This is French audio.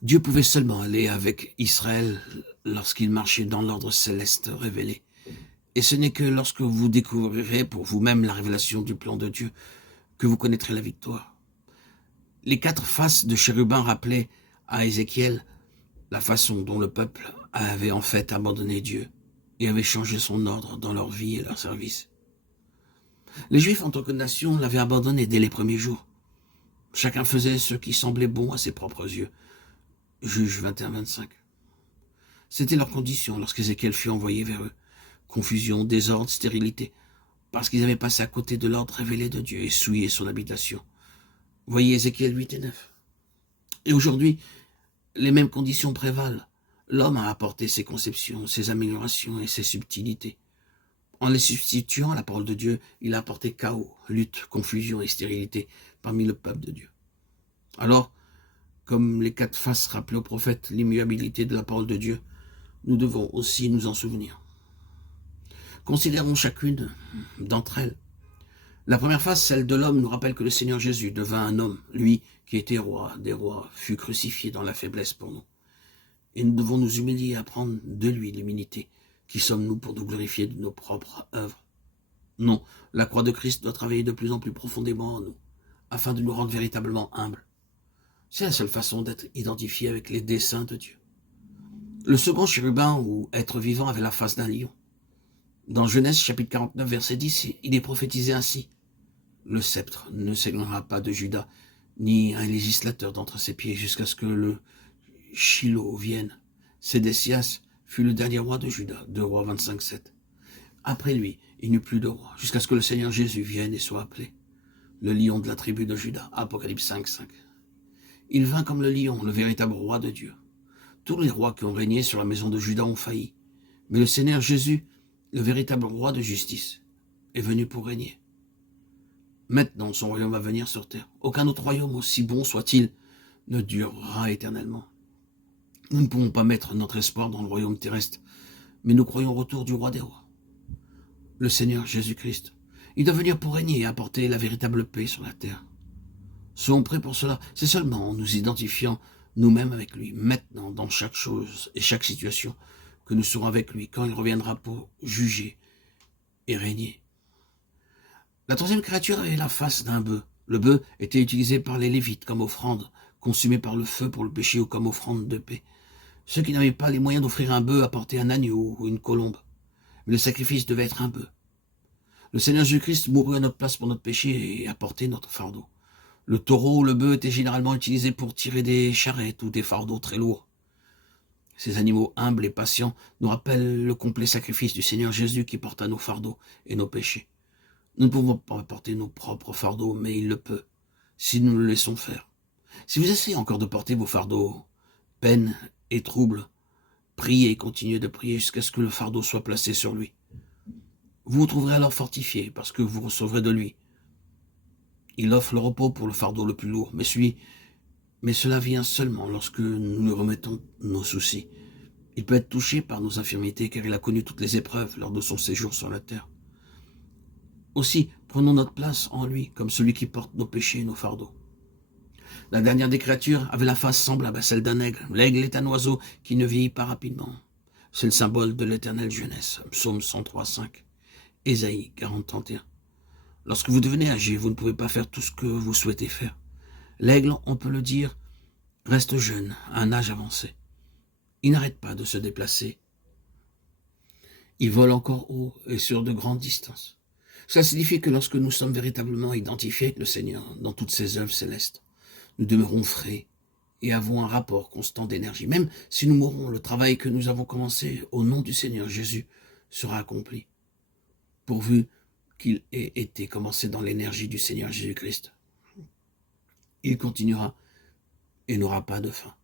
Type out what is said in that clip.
Dieu pouvait seulement aller avec Israël lorsqu'il marchait dans l'ordre céleste révélé. Et ce n'est que lorsque vous découvrirez pour vous-même la révélation du plan de Dieu que vous connaîtrez la victoire. Les 4 faces de chérubin rappelaient à Ézéchiel la façon dont le peuple avait en fait abandonné Dieu et avait changé son ordre dans leur vie et leur service. Les Juifs en tant que nation l'avaient abandonné dès les premiers jours. Chacun faisait ce qui semblait bon à ses propres yeux. Juge 21-25. C'était leur condition lorsqu'Ézéchiel fut envoyé vers eux. Confusion, désordre, stérilité, parce qu'ils avaient passé à côté de l'ordre révélé de Dieu et souillé son habitation. Voyez Ézéchiel 8 et 9. Et aujourd'hui, les mêmes conditions prévalent. L'homme a apporté ses conceptions, ses améliorations et ses subtilités. En les substituant à la parole de Dieu, il a apporté chaos, lutte, confusion et stérilité parmi le peuple de Dieu. Alors, comme les 4 faces rappelaient au prophète l'immuabilité de la parole de Dieu, nous devons aussi nous en souvenir. Considérons chacune d'entre elles. La première face, celle de l'homme, nous rappelle que le Seigneur Jésus devint un homme, lui qui était roi des rois, fut crucifié dans la faiblesse pour nous. Et nous devons nous humilier et apprendre de lui l'humilité. Qui sommes-nous pour nous glorifier de nos propres œuvres? Non, la croix de Christ doit travailler de plus en plus profondément en nous, afin de nous rendre véritablement humbles. C'est la seule façon d'être identifié avec les desseins de Dieu. Le second chérubin ou être vivant avait la face d'un lion. Dans Genèse chapitre 49 verset 10, il est prophétisé ainsi. Le sceptre ne s'éloignera pas de Juda, ni un législateur d'entre ses pieds, jusqu'à ce que le Shiloh vienne. Sédécias fut le dernier roi de Juda, 2 Rois 25-7. Après lui, il n'y eut plus de roi, jusqu'à ce que le Seigneur Jésus vienne et soit appelé. Le lion de la tribu de Juda, Apocalypse 5-5. Il vint comme le lion, le véritable roi de Dieu. Tous les rois qui ont régné sur la maison de Juda ont failli. Mais le Seigneur Jésus, le véritable roi de justice, est venu pour régner. Maintenant, son royaume va venir sur terre. Aucun autre royaume, aussi bon soit-il, ne durera éternellement. Nous ne pouvons pas mettre notre espoir dans le royaume terrestre, mais nous croyons au retour du roi des rois, le Seigneur Jésus-Christ. Il doit venir pour régner et apporter la véritable paix sur la terre. Soyons prêts pour cela. C'est seulement en nous identifiant nous-mêmes avec lui, maintenant, dans chaque chose et chaque situation, que nous serons avec lui quand il reviendra pour juger et régner. La troisième créature avait la face d'un bœuf. Le bœuf était utilisé par les Lévites comme offrande, consumé par le feu pour le péché ou comme offrande de paix. Ceux qui n'avaient pas les moyens d'offrir un bœuf apportaient un agneau ou une colombe. Mais le sacrifice devait être un bœuf. Le Seigneur Jésus-Christ mourut à notre place pour notre péché et a porté notre fardeau. Le taureau ou le bœuf étaient généralement utilisés pour tirer des charrettes ou des fardeaux très lourds. Ces animaux humbles et patients nous rappellent le complet sacrifice du Seigneur Jésus qui porta nos fardeaux et nos péchés. Nous ne pouvons pas porter nos propres fardeaux, mais il le peut, si nous le laissons faire. Si vous essayez encore de porter vos fardeaux, peines et troubles, priez et continuez de prier jusqu'à ce que le fardeau soit placé sur lui. Vous vous trouverez alors fortifié parce que vous recevrez de lui. Il offre le repos pour le fardeau le plus lourd, mais cela vient seulement lorsque nous lui remettons nos soucis. Il peut être touché par nos infirmités car il a connu toutes les épreuves lors de son séjour sur la terre. Aussi, prenons notre place en lui comme celui qui porte nos péchés et nos fardeaux. La dernière des créatures avait la face semblable à celle d'un aigle. L'aigle est un oiseau qui ne vieillit pas rapidement. C'est le symbole de l'éternelle jeunesse. Psaume 103-5. Ésaïe 40-31. Lorsque vous devenez âgé, vous ne pouvez pas faire tout ce que vous souhaitez faire. L'aigle, on peut le dire, reste jeune, à un âge avancé. Il n'arrête pas de se déplacer. Il vole encore haut et sur de grandes distances. Cela signifie que lorsque nous sommes véritablement identifiés avec le Seigneur dans toutes ses œuvres célestes, nous demeurons frais et avons un rapport constant d'énergie. Même si nous mourrons, le travail que nous avons commencé au nom du Seigneur Jésus sera accompli, pourvu qu'il ait été commencé dans l'énergie du Seigneur Jésus-Christ. Il continuera et n'aura pas de fin.